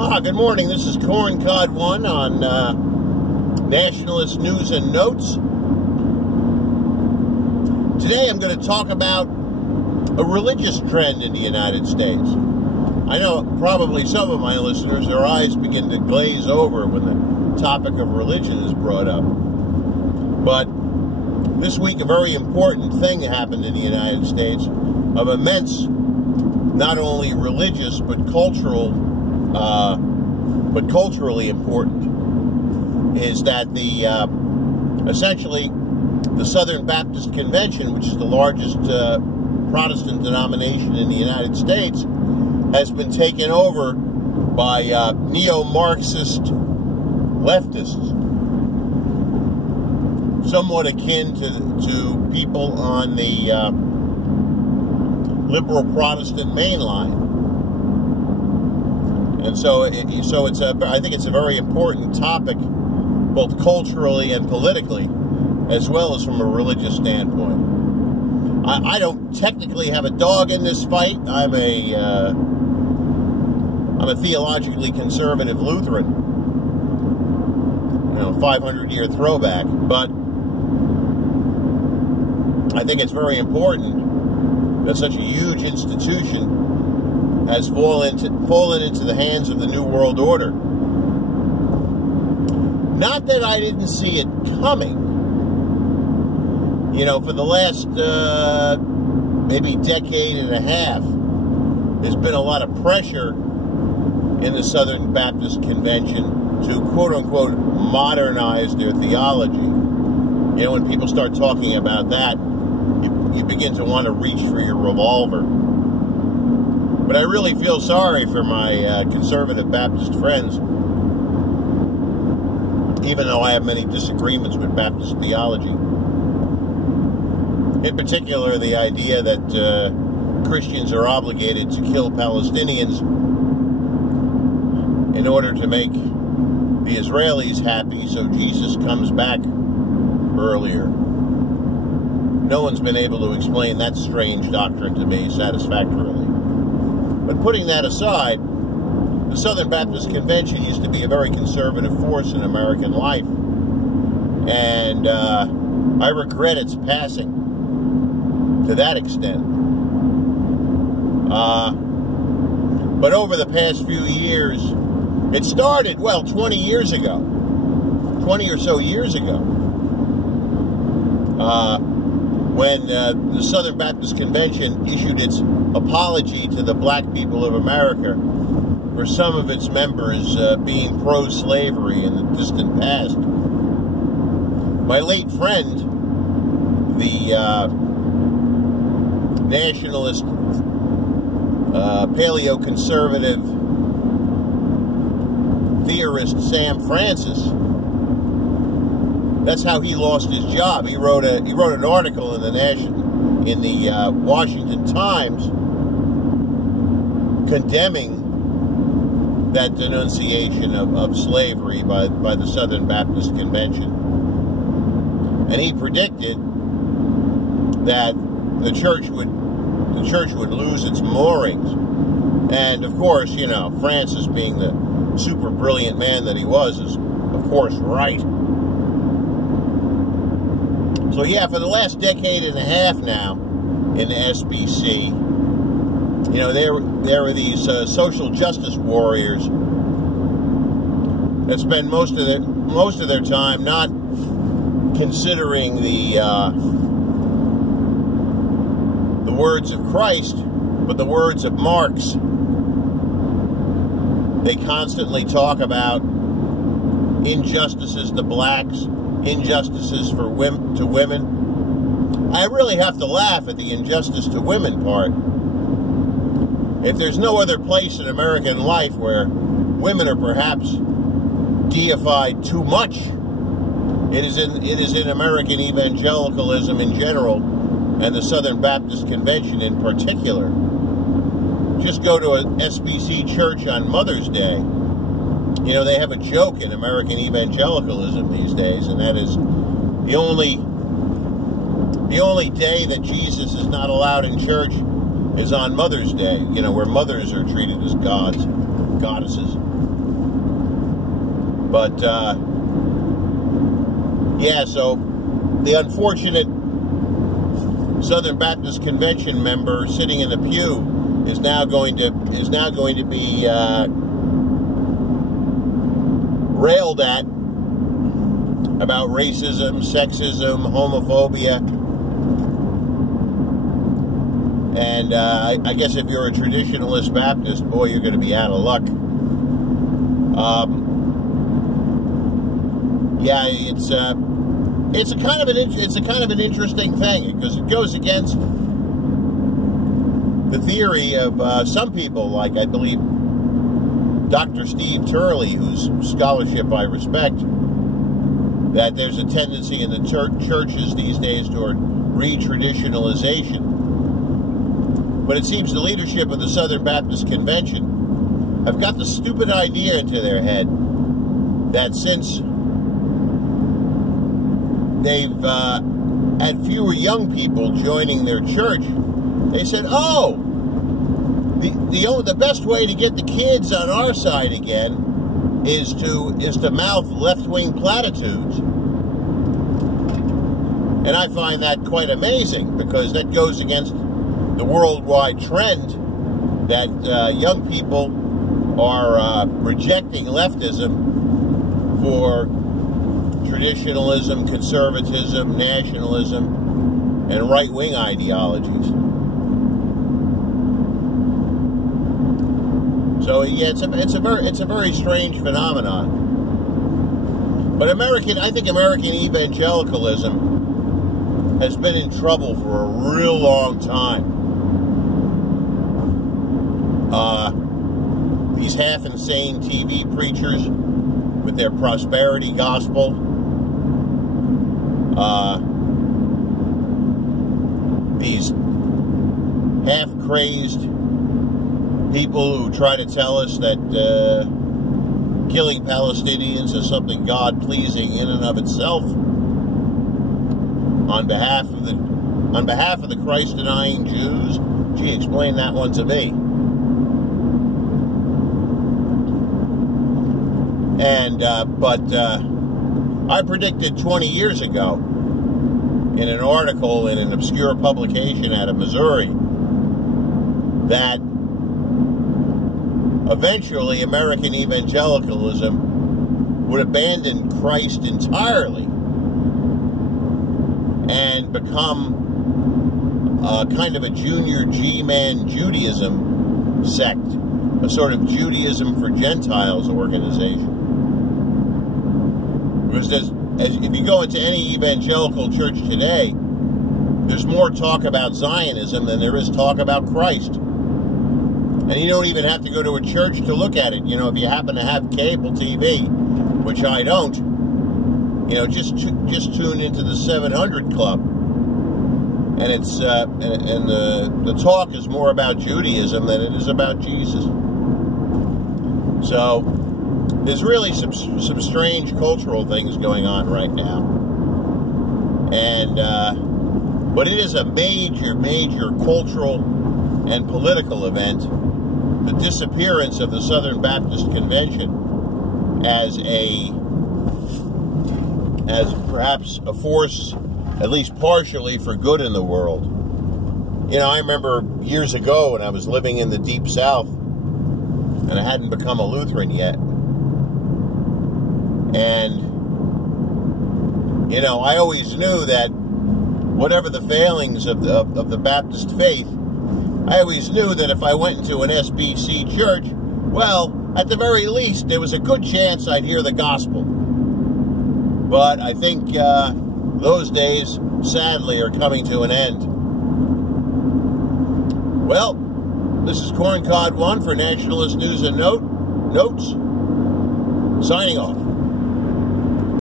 Good morning. This is Corncod 1 on Nationalist News and Notes. Today I'm going to talk about a religious trend in the United States. I know probably some of my listeners, their eyes begin to glaze over when the topic of religion is brought up. But this week a very important thing happened in the United States of immense, not only religious but culturally important, is that the essentially the Southern Baptist Convention, which is the largest Protestant denomination in the United States, has been taken over by neo-Marxist leftists, somewhat akin to people on the liberal Protestant mainline. And so I think it's a very important topic, both culturally and politically, as well as from a religious standpoint. I don't technically have a dog in this fight. I'm a theologically conservative Lutheran, 500-year throwback. But I think it's very important that such a huge institution has fallen into the hands of the New World Order. Not that I didn't see it coming. For the last maybe decade and a half, there's been a lot of pressure in the Southern Baptist Convention to, quote-unquote, modernize their theology. When people start talking about that, you begin to want to reach for your revolver. But I really feel sorry for my conservative Baptist friends, even though I have many disagreements with Baptist theology. In particular, the idea that Christians are obligated to kill Palestinians in order to make the Israelis happy so Jesus comes back earlier. No one's been able to explain that strange doctrine to me satisfactorily. But putting that aside, the Southern Baptist Convention used to be a very conservative force in American life. And I regret its passing to that extent. But over the past few years, it started, 20 years ago. 20 or so years ago. When the Southern Baptist Convention issued its apology to the black people of America for some of its members being pro-slavery in the distant past. My late friend, the nationalist, paleo-conservative theorist Sam Francis, that's how he lost his job. He wrote an article in the Washington Times condemning that denunciation of slavery by the Southern Baptist Convention, and he predicted that the church would lose its moorings. And of course, Francis, being the super brilliant man that he was, is of course right. So yeah, for the last decade and a half now in the SBC, there were these social justice warriors that spend most of their time not considering the words of Christ, but the words of Marx. They constantly talk about injustices to blacks, injustices to women. I really have to laugh at the injustice to women part. If there's no other place in American life where women are perhaps deified too much, it is in American evangelicalism in general, and the Southern Baptist Convention in particular. Just go to an SBC church on Mother's Day. They have a joke in American evangelicalism these days, and that is the only day that Jesus is not allowed in church is on Mother's Day, where mothers are treated as gods. goddesses. But, yeah, so the unfortunate Southern Baptist Convention member sitting in the pew is now going to be railed at about racism, sexism, homophobia, and I guess if you're a traditionalist Baptist, boy, you're going to be out of luck. Yeah, it's a kind of an interesting thing, because it goes against the theory of some people, like I believe Dr. Steve Turley, whose scholarship I respect, that there's a tendency in the churches these days toward re-traditionalization. But it seems the leadership of the Southern Baptist Convention have got the stupid idea into their head that since they've had fewer young people joining their church, they said, oh, the best way to get the kids on our side again is to mouth left-wing platitudes. And I find that quite amazing, because that goes against the worldwide trend that young people are rejecting leftism for traditionalism, conservatism, nationalism, and right-wing ideologies. So yeah, it's a very strange phenomenon. But I think American evangelicalism has been in trouble for a real long time. These half-insane TV preachers with their prosperity gospel, these half-crazed people who try to tell us that killing Palestinians is something God-pleasing in and of itself, on behalf of the Christ-denying Jews. Gee, explain that one to me. And I predicted 20 years ago in an article in an obscure publication out of Missouri that eventually American evangelicalism would abandon Christ entirely and become kind of a junior G-man Judaism sect, a sort of Judaism for Gentiles organization. Because if you go into any evangelical church today, there's more talk about Zionism than there is talk about Christ. And you don't even have to go to a church to look at it. You know, if you happen to have cable TV, which I don't, you know, just tune into the 700 Club. And it's and the talk is more about Judaism than it is about Jesus. So there's really some strange cultural things going on right now. And but it is a major cultural and political event, the disappearance of the Southern Baptist Convention as perhaps a force, at least partially, for good in the world. You know, I remember years ago when I was living in the Deep South, and I hadn't become a Lutheran yet. And, you know, I always knew that whatever the failings of the Baptist faith, I always knew that if I went into an SBC church, well, at the very least, there was a good chance I'd hear the gospel. But I think those days, sadly, are coming to an end. Well, this is Corncod 1 for Nationalist News and Notes. Signing off.